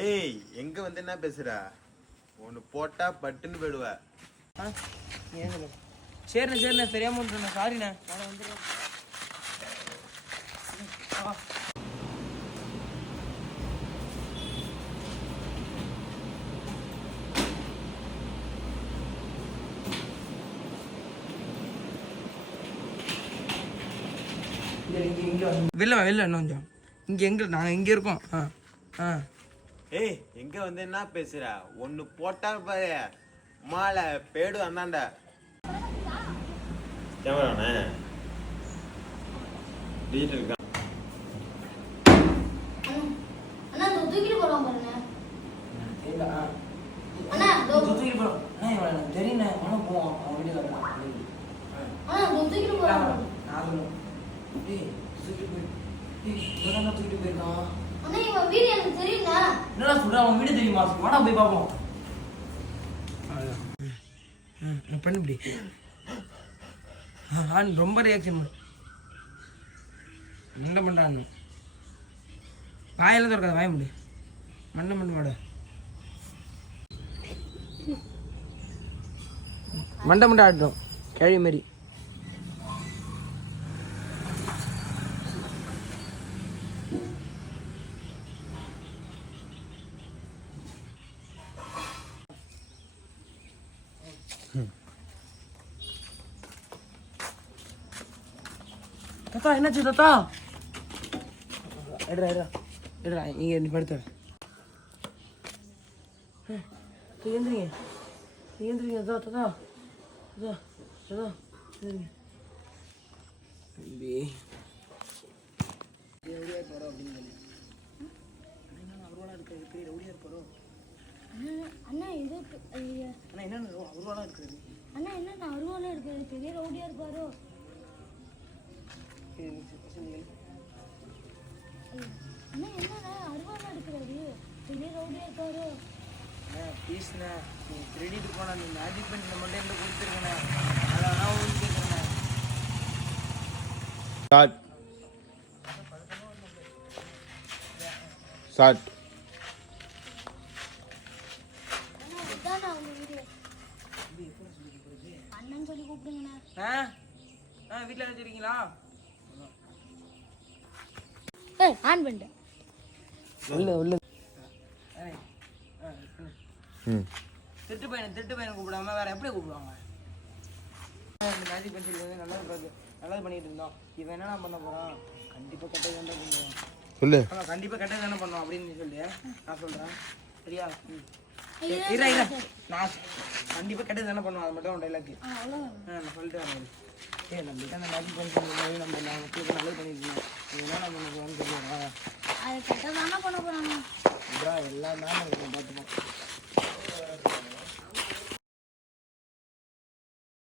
ஏய் எங்க வந்து என்ன பேசுற? ஒன்னு போட்டா பட்டுன்னு போயிடுவ. சரிண்ணே சரிண்ணே தெரியாம வந்துட்டேண்ணே சாரிண்ணே. நான் வந்துடுறேன். வெளில வெளில இன்னும் கொஞ்சம் இங்கே எங்கே நாங்கள் இங்கே இருக்கோம். ஏய் எங்க வந்து என்ன பேசுற? ஒன்னு போட்டா பாரு மாலை பேடு அந்தாண்ட கேமராண்ணே வீட்டு இருக்கான். தெரியுண்ணே மனம் போவோம் அவன் வீடு தூக்கிட்டு போயிருக்கான். என்னடா சொல்ற அவன் வீடு தெரியுமா? வாடா போய் பார்ப்போம். பண்ணு இப்படி ரொம்ப ரியாக்ஷன் மண்டை பண்ணுறான். வாயெல்லாம் திறக்காத வாய முடி மண்டை மண்டை வாட மண்டை மண்டை ஆட்டும் கேள்வி மாரி. தாத்தா என்னாச்சு தாத்தா? எடுறா எடுறா எடுறா இங்கே நீ படுத்த ஏந்திரிங்க ஏந்திரிங்க தாத்தா தாத்தா தாத்தா தாத்தா ஏந்திரிங்க தம்பி ரவுடியாக இருப்பாரோ அப்படின்னு என்ன அவரோட இருக்கிறது பெரிய ரவுடியாக இருப்பாரோ? அண்ணா இது அண்ணா என்னென்ன அவரோட இருக்கிறது? அண்ணா என்னண்ணா அருவால இருக்கிறது பெரிய ரவுடியாக இருப்பாரோ? அண்ணா என்னண்ணா அருவால இருக்கிறாரு பெரிய ரவுடியாக இருப்பாரோ? ப்ளீஸ்ண்ணே நீ திருடிட்டு போனா நீ மேஜிக் பண்ணி மட்டும் என்ன கொடுத்துருக்கண்ணே. அதான் ஒன்று கேட்குறேண்ணே. Start start. அண்ணா அவங்க வீடு அண்ணன் சொல்லி கூப்பிடுங்கண்ணா. வீட்டில் வச்சுருக்கீங்களா? ஆன் பண்ணிட்டேன். உள்ள உள்ள திருட்டு பையனை கூப்பிடாம வேற எப்படி கூப்பிடுவாங்க? மேஜிக் பென்சில் வந்து நல்லது பண்ணிட்டு இருந்தோம். இவன் என்னென்ன பண்ண போறான்? கண்டிப்பா கெட்டது தானே பண்ணுவான். சொல்லு. கண்டிப்பா கெட்டது தானே பண்ணுவான் அப்படின்னு சொல்லி நான் சொல்றேன். சரியா? நான் கண்டிப்பா கெட்டது தானே பண்ணுவான். அது மட்டும் டைலாக். நான் சொல்லிட்டு வரேன். நம்ம அந்த மேஜிக் பென்சில் நம்ம நல்லது பண்ணிருக்கோம். என்ன நம்ம பண்ணுவோம்னு தெரியுமா? அது கெட்டது தானே பண்ண போறாங்க. எல்லாமே பார்த்துப்போம்.